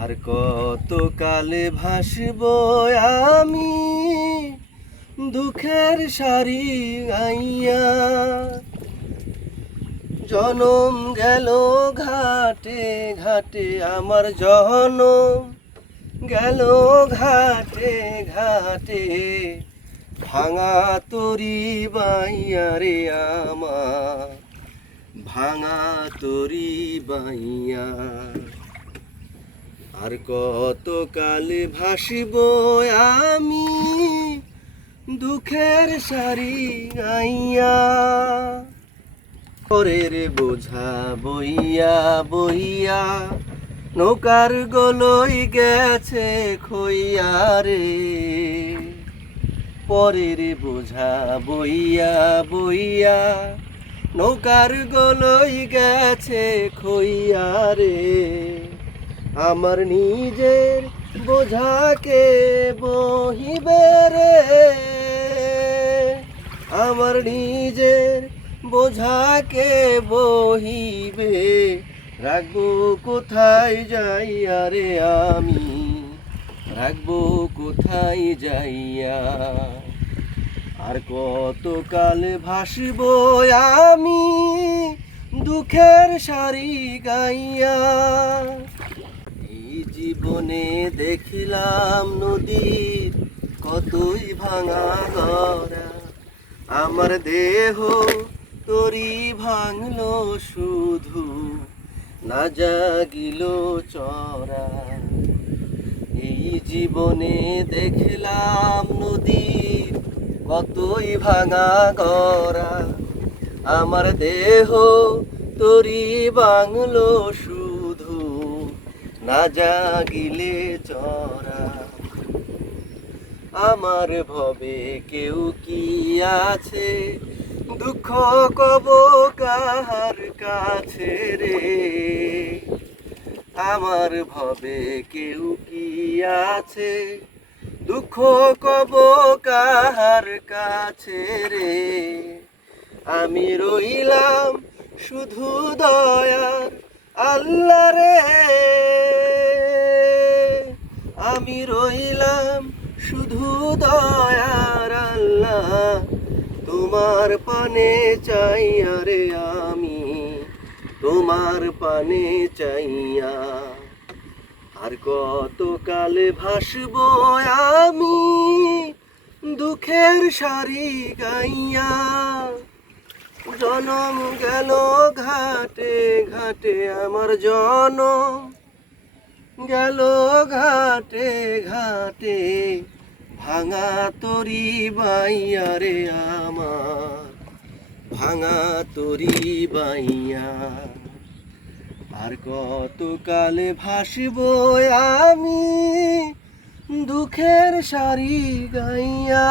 আর কত কালে ভাসব আমি দুঃখের সারি গাইয়া জনম গেল ঘাটে ঘাটে, আমার জনম গেল ঘাটে ঘাটে। ভাঙা তরি বাইয়া রে আমার, ভাঙা তরি বাইয়া। আর কত কালে ভাসিব আমি দুঃখের সারি গাইয়া পরের বোঝা বইয়া বইয়া, নৌকার গলই গেছে খইয়া রে। পরের বোঝা বইয়া বইয়া, নৌকার গলই গেছে খইয়া রে। আমার নিজের বোঝাকে বহিবে রে। আমার নিজের বোঝাকে বহিবে। রাখব কোথায় যাইয়া রে আমি? রাখব কোথায় যাইয়া? আর কত কাল ভাসব আমি দুঃখের সারি গাইয়া? জীবনে দেখিলাম নদীর কতই ভাঙা গড়া। আমার দেহ তরি ভাঙলো শুধু, না জাগিল চরা এই জীবনে দেখলাম নদীর কতই ভাঙা গড়া। আমার দেহ তরি বাংলো শুধু না জাগিলে চরা আমার ভবে কেউ কি আছে? দুঃখ কব কাহার কাছে রে? আমার ভবে কেউ কি আছে? দুঃখ কব কাহার কাছে রে? আমি রইলাম শুধু দয়ার আল্লাহ রে। আমি রইলাম শুধু দয়ার আল্লাহ। তোমার পানে চাইয়া রে আমি তোমার পানে চাইয়া। আর কত কালে ভাসব আমি দুঃখের সারি গাইয়া। জনম গেল ঘাটে ঘাটে আমার জনম। গেল ঘাটে ঘাটে, ভাঙা তরি বাইয়া রে আমার, ভাঙা তরি বাইয়া। আর কত কালে ভাসব আমি দুঃখের সারি গাইয়া?